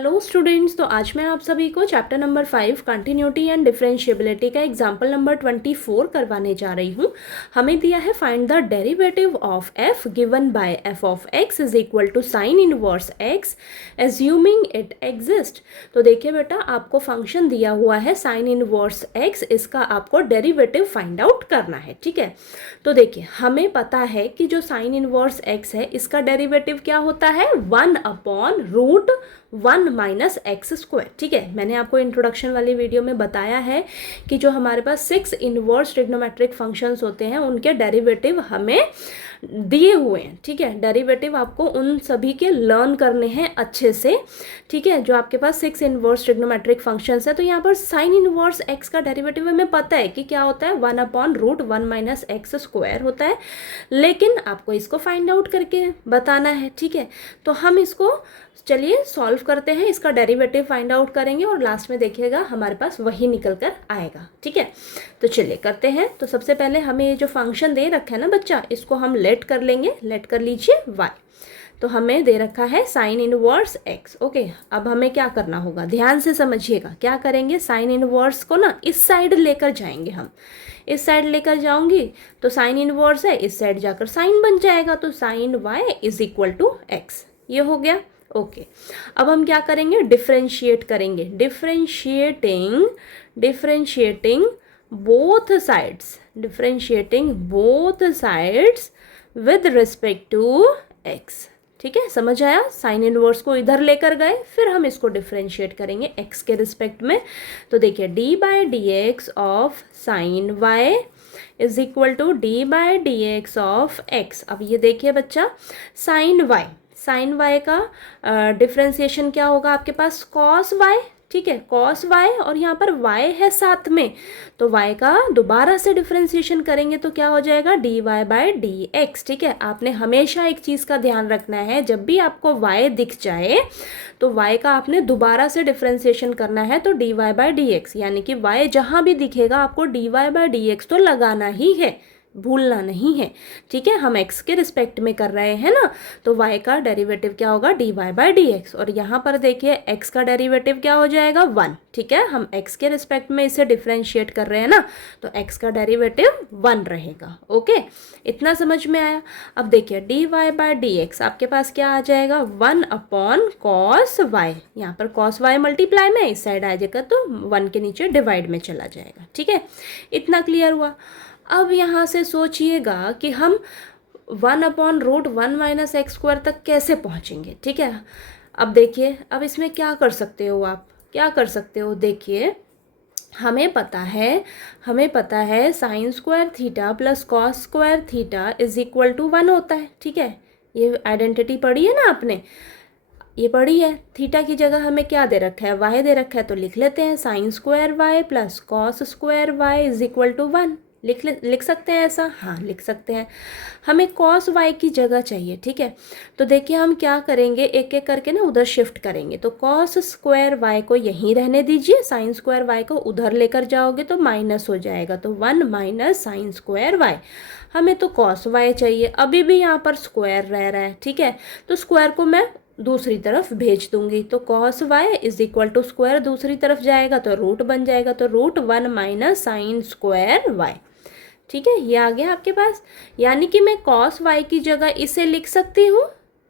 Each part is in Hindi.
हेलो स्टूडेंट्स, तो आज मैं आप सभी को chapter number 5 continuity and differentiability का एग्जाम्पल नंबर 24 करवाने जा रही हूँ। हमें दिया है find the derivative of f given by f of x is equal to sine inverse x assuming it exist. तो देखिए बेटा, आपको फंक्शन दिया हुआ है साइन इनवर्स x, इसका आपको डेरिवेटिव फाइंड आउट करना है। ठीक है, तो देखिए हमें पता है कि जो साइन इनवर्स x है इसका डेरिवेटिव क्या होता है, 1/√1 माइनस एक्स स्क्वायर। ठीक है, मैंने आपको इंट्रोडक्शन वाली वीडियो में बताया है कि जो हमारे पास 6 इनवर्स ट्रिग्नोमेट्रिक फंक्शंस होते हैं उनके डेरिवेटिव हमें दिए हुए हैं। ठीक है, डेरिवेटिव आपको उन सभी के लर्न करने हैं अच्छे से। ठीक है, जो आपके पास 6 इनवर्स ट्रिग्नोमेट्रिक फंक्शंस है, तो यहाँ पर साइन इनवर्स एक्स का डेरिवेटिव हमें पता है कि क्या होता है, 1/√1 माइनस एक्स स्क्वायर होता है, लेकिन आपको इसको फाइंड आउट करके बताना है। ठीक है, तो हम इसको चलिए सॉल्व करते हैं, इसका डेरिवेटिव फाइंड आउट करेंगे और लास्ट में देखिएगा हमारे पास वही निकल कर आएगा। ठीक है, तो चलिए करते हैं। तो सबसे पहले हमें ये जो फंक्शन दे रखा है ना बच्चा, इसको हम लेट कर लेंगे। लेट कर लीजिए y। तो हमें दे रखा है साइन इनवर्स x। ओके, अब हमें क्या करना होगा, ध्यान से समझिएगा। क्या करेंगे, साइन इनवर्स को ना इस साइड लेकर जाएंगे हम। इस साइड लेकर जाऊंगी तो साइन इनवर्स है, इस साइड जाकर साइन बन जाएगा, तो sine y is equal to x। ये हो गया। ओके, अब हम क्या करेंगे, डिफरेंशिएट करेंगे। Differentiating both sides, differentiating both sides with respect to x। ठीक है, समझ आया। साइन इनवर्स को इधर लेकर गए, फिर हम इसको डिफरेंशिएट करेंगे x के रिस्पेक्ट में। तो देखिए d/dx of sine y is equal to d/dx of x। अब ये देखिए बच्चा, साइन y का डिफरेंशिएशन क्या होगा आपके पास, कॉस y। ठीक है, कॉस y, और यहाँ पर y है साथ में, तो y का दोबारा से डिफरेंशिएशन करेंगे तो क्या हो जाएगा, dy/dx। ठीक है, आपने हमेशा एक चीज़ का ध्यान रखना है, जब भी आपको y दिख जाए तो y का आपने दोबारा से डिफरेंशिएशन करना है, तो dy/dx, यानी कि y जहाँ भी दिखेगा आपको dy/dx तो लगाना ही है, भूलना नहीं है। ठीक है, हम x के रिस्पेक्ट में कर रहे हैं ना, तो y का डेरिवेटिव क्या होगा, dy/dx। और यहाँ पर देखिए x का डेरिवेटिव क्या हो जाएगा, 1। ठीक है, हम x के रिस्पेक्ट में इसे डिफरेंशिएट कर रहे हैं ना, तो x का डेरिवेटिव 1 रहेगा। ओके, इतना समझ में आया। अब देखिए dy/dx आपके पास क्या आ जाएगा, 1/cos y। यहाँ पर cos y मल्टीप्लाई में इस साइड आ जाएगा तो 1 के नीचे डिवाइड में चला जाएगा। ठीक है, इतना क्लियर हुआ। अब यहाँ से सोचिएगा कि हम 1/√1 माइनस एक्स स्क्वायर तक कैसे पहुँचेंगे। ठीक है, अब देखिए, अब इसमें क्या कर सकते हो आप, क्या कर सकते हो, देखिए हमें पता है sine square theta plus cos square theta is equal to 1 होता है। ठीक है, ये आइडेंटिटी पढ़ी है ना आपने, ये पढ़ी है। थीटा की जगह हमें क्या दे रखा है, y दे रखा है, तो लिख लेते हैं sine square y plus cos square y is equal to 1। लिख सकते हैं ऐसा, हाँ लिख सकते हैं। हमें कॉस y की जगह चाहिए। ठीक है, तो देखिए हम क्या करेंगे, एक एक करके ना उधर शिफ्ट करेंगे। तो कॉस स्क्वायर y को यहीं रहने दीजिए, साइन स्क्वायर y को उधर लेकर जाओगे तो माइनस हो जाएगा, तो 1 माइनस साइन स्क्वायर y। हमें तो कॉस y चाहिए, अभी भी यहाँ पर स्क्वायर रह रहा है। ठीक है, तो स्क्वायर को मैं दूसरी तरफ भेज दूंगी, तो cos y is equal to square दूसरी तरफ जाएगा तो रूट बन जाएगा, तो √1 माइनस साइन स्क्वायर y। ठीक है, ये आ गया आपके पास, यानी कि मैं cos y की जगह इसे लिख सकती हूँ,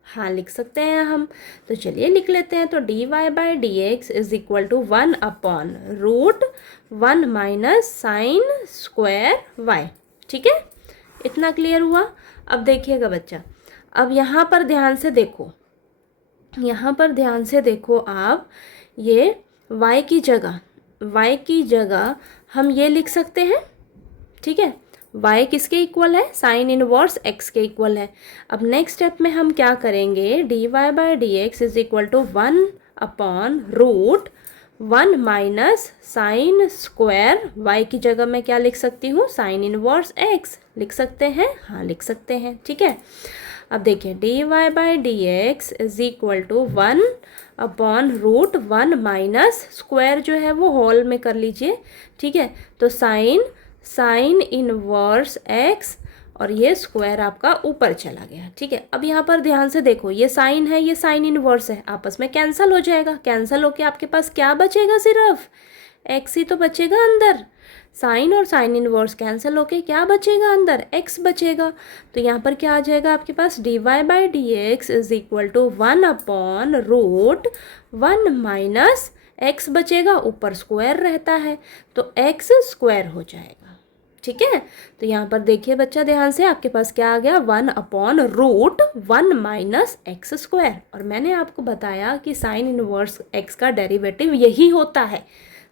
हाँ लिख सकते हैं हम। तो चलिए लिख लेते हैं, तो dy/dx is equal to 1/√1 minus sine square y। ठीक है, इतना क्लियर हुआ। अब देखिएगा बच्चा, अब यहाँ पर ध्यान से देखो, यहाँ पर ध्यान से देखो आप, ये y की जगह हम ये लिख सकते हैं। ठीक है, y किसके इक्वल है, साइन इनवर्स x के इक्वल है। अब नेक्स्ट स्टेप में हम क्या करेंगे, dy/dx is equal to 1/√1 minus sine square y की जगह मैं क्या लिख सकती हूँ, साइन इनवर्स x लिख सकते हैं, हाँ लिख सकते हैं। ठीक है, अब देखिए dy/dx is equal to 1/√1 minus square जो है वो होल में कर लीजिए। ठीक है, तो साइन इनवर्स x और ये स्क्वायर आपका ऊपर चला गया, ठीक है। अब यहाँ पर ध्यान से देखो, ये साइन है, ये साइन इनवर्स है, आपस में कैंसिल हो जाएगा। कैंसिल होके आपके पास क्या बचेगा, सिर्फ एक्स ही तो बचेगा अंदर। साइन और साइन इनवर्स कैंसिल होके क्या बचेगा अंदर, एक्स बचेगा। तो यहाँ पर क्या आ जाएगा आपके पास, d y by d x is equal to 1/√1 minus x बचेगा, ऊपर स्क्वायर रहता है तो एक्स स्क्वायर हो जाएगा, ठीक है। तो यहाँ पर देखिए बच्चा ध्यान से, आपके पास क्या आ गया, 1/√1 माइनस एक्स स्क्वायर। और मैंने आपको बताया कि साइन इनवर्स एक्स का डेरिवेटिव यही होता है।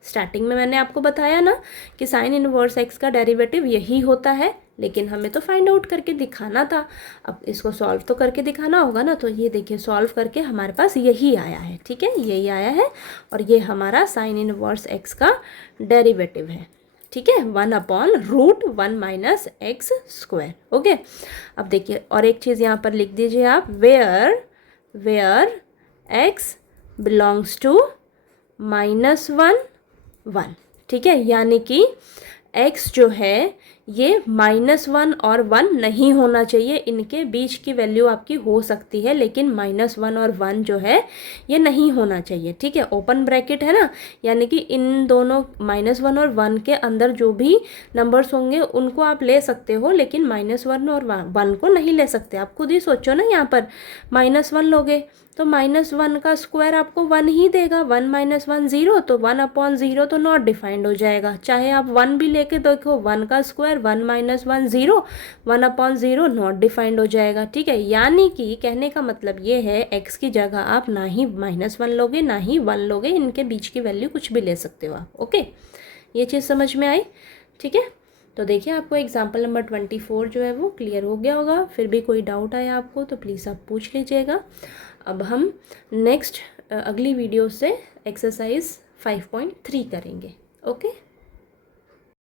स्टार्टिंग में मैंने आपको बताया ना कि साइन इनवर्स एक्स का डेरिवेटिव यही होता है, लेकिन हमें तो फाइंड आउट करके दिखाना था। अब इसको सॉल्व तो करके दिखाना होगा ना। तो ये देखिए सॉल्व करके हमारे पास यही आया है, ठीक है, यही आया है। और ये हमारा साइन इनवर्स एक्स का डेरिवेटिव है, ठीक है, 1/√1 माइनस एक्स स्क्वायर। ओके, अब देखिए और एक चीज़ यहाँ पर लिख दीजिए आप, वेयर एक्स बिलोंग्स टू -1 ठीक है। यानी कि x जो है ये -1 और 1 नहीं होना चाहिए, इनके बीच की वैल्यू आपकी हो सकती है, लेकिन -1 और 1 जो है ये नहीं होना चाहिए, ठीक है। ओपन ब्रैकेट है ना, यानी कि इन दोनों -1 और 1 के अंदर जो भी नंबर्स होंगे उनको आप ले सकते हो, लेकिन -1 और 1 को नहीं ले सकते। आप खुद ही सोचो ना, यहाँ पर -1 लोगे तो -1 का स्क्वायर आपको 1 ही देगा, 1 - 1 0, तो 1/0 तो नॉट डिफाइंड हो जाएगा। चाहे आप 1 भी लेके देखो, 1 का स्क्वायर 1 - 1 0, 1/0 नॉट डिफाइंड हो जाएगा, ठीक है। यानी कि कहने का मतलब ये है, x की जगह आप ना ही -1 लोगे ना ही 1 लोगे, इनके बीच की वैल्यू कुछ भी ले सकते हो आप। ओके, ये चीज़ समझ में आई, ठीक है। तो देखिए आपको एग्जाम्पल नंबर 24 जो है वो क्लियर हो गया होगा। फिर भी कोई डाउट आया आपको तो प्लीज़ आप पूछ लीजिएगा। अब हम नेक्स्ट अगली वीडियो से एक्सरसाइज 5.3 करेंगे। ओके।